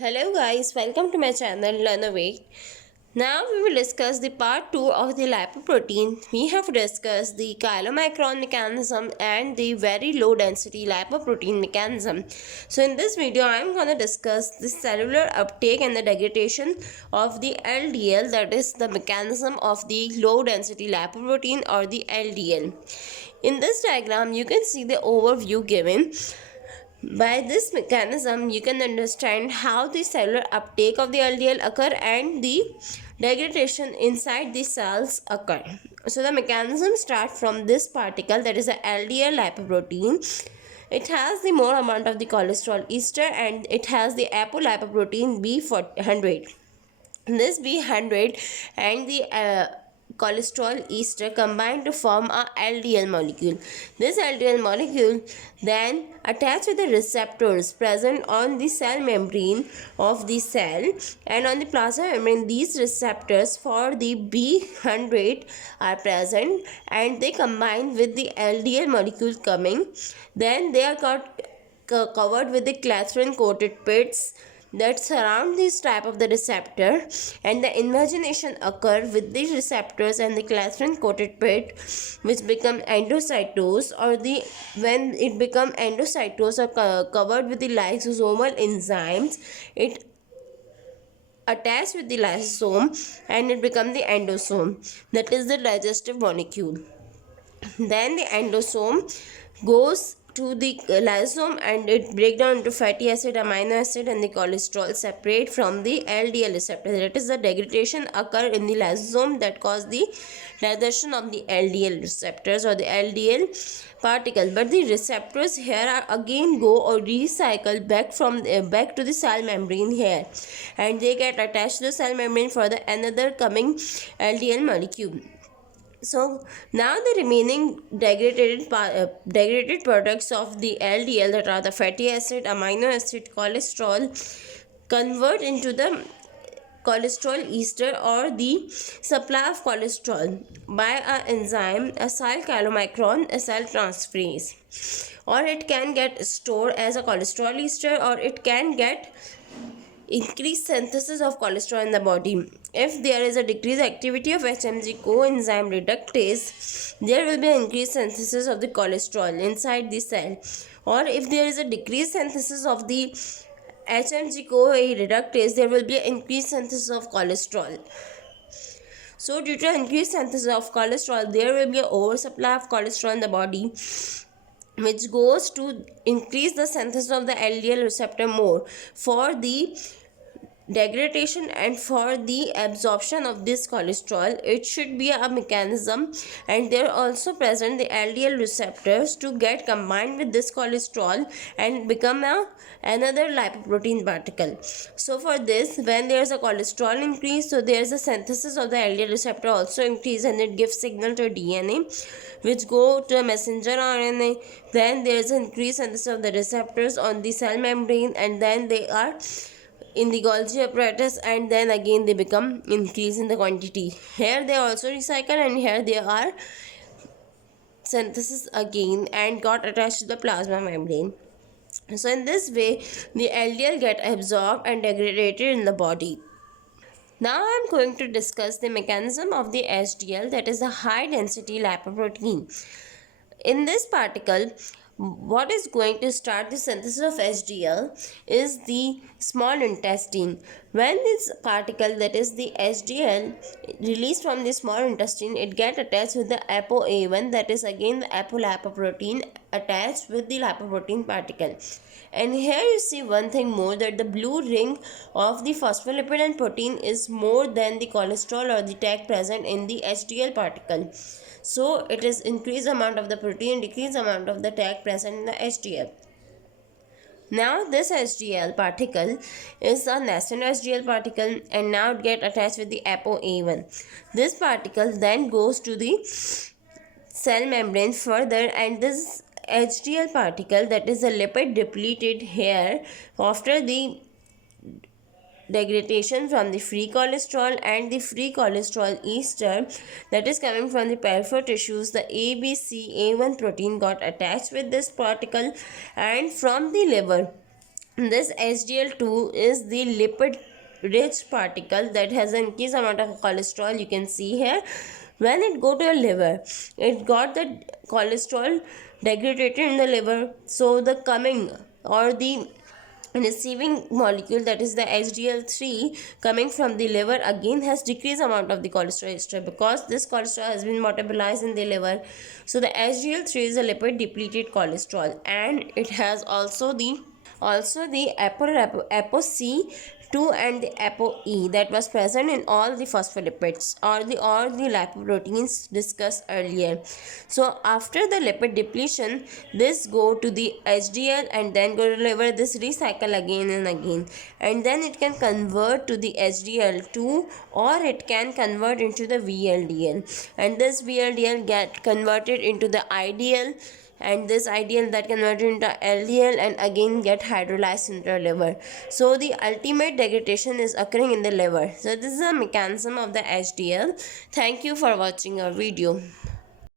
Hello guys, welcome to my channel Learn Away. Now we will discuss the part 2 of the lipoprotein. We have discussed the chylomicron mechanism and the very low density lipoprotein mechanism. So in this video I am going to discuss the cellular uptake and the degradation of the LDL, that is the mechanism of the low density lipoprotein or the LDL. In this diagram you can see the overview given. By this mechanism, you can understand how the cellular uptake of the LDL occur and the degradation inside the cells occur. So the mechanism starts from this particle, that is the LDL lipoprotein. It has the more amount of the cholesterol ester and it has the apolipoprotein B100. This B100 and the cholesterol ester combine to form a LDL molecule. This LDL molecule then attach with the receptors present on the cell membrane of the cell, and on the plasma membrane these receptors for the B100 are present and they combine with the LDL molecule coming. Then they are covered with the glycerin coated pits that surround this type of the receptor, and the invagination occur with the receptors and the glycerin coated pit, which become endocytosed, or the when it become endocytosed or covered with the lysosomal enzymes, it attach with the lysosome and it become the endosome, that is the digestive molecule. Then the endosome goes to the lysosome and it break down into fatty acid, amino acid and the cholesterol separate from the LDL receptor. That is the degradation occur in the lysosome that cause the digestion of the LDL receptors or the LDL particle. But the receptors here are again go or recycle back to the cell membrane here, and they get attached to the cell membrane for the another coming LDL molecule. So now the remaining degraded products of the LDL, that are the fatty acid, amino acid, cholesterol, convert into the cholesterol ester or the supply of cholesterol by an enzyme acylchylomicron acyltransferase, or it can get stored as a cholesterol ester, or it can get increased synthesis of cholesterol in the body. If there is a decreased activity of HMG coenzyme reductase, there will be an increased synthesis of the cholesterol inside the cell. Or if there is a decreased synthesis of the HMG CoA reductase, there will be an increased synthesis of cholesterol. So due to increased synthesis of cholesterol, there will be an oversupply of cholesterol in the body, which goes to increase the synthesis of the LDL receptor more for the degradation and for the absorption of this cholesterol. It should be a mechanism, and there are also present the LDL receptors to get combined with this cholesterol and become another lipoprotein particle. So for this, when there is a cholesterol increase, so there is a synthesis of the LDL receptor also increase, and it gives signal to DNA which go to a messenger RNA. Then there is an increased synthesis of the receptors on the cell membrane, and then they are in the Golgi apparatus, and then again they become increase in the quantity. Here they also recycle, and here they are synthesis again and got attached to the plasma membrane. So in this way the LDL get absorbed and degraded in the body. Now I am going to discuss the mechanism of the HDL, that is the high density lipoprotein. In this particle, what is going to start the synthesis of HDL is the small intestine. When this particle, that is the HDL, released from the small intestine, it get attached with the ApoA1, that is again the apolipoprotein attached with the lipoprotein particle. And here you see one thing more, that the blue ring of the phospholipid and protein is more than the cholesterol or the tag present in the HDL particle. So it is increased amount of the protein, decreased amount of the tag present in the HDL. Now this HDL particle is a nascent HDL particle, and now it get attached with the ApoA1. This particle then goes to the cell membrane further, and this HDL particle, that is a lipid depleted here after the degradation from the free cholesterol and the free cholesterol ester that is coming from the peripheral tissues. The ABCA1 protein got attached with this particle, and from the liver This HDL2 is the lipid rich particle that has an increased amount of cholesterol. You can see here, when it go to your liver, it got the cholesterol degraded in the liver, so the coming or the receiving molecule, that is the HDL3, coming from the liver again has decreased amount of the cholesterol ester, because this cholesterol has been metabolized in the liver. So the HDL3 is a lipid depleted cholesterol, and it has also the ApoC2 and the ApoE that was present in all the phospholipids or the lipoproteins discussed earlier. So after the lipid depletion, this go to the HDL and then go to liver. This recycle again and again, and then it can convert to the HDL2, or it can convert into the VLDL, and this VLDL get converted into the ideal, and this ideal that converted into LDL and again get hydrolyzed into the liver. So the ultimate degradation is occurring in the liver. So this is a mechanism of the HDL. Thank you for watching our video.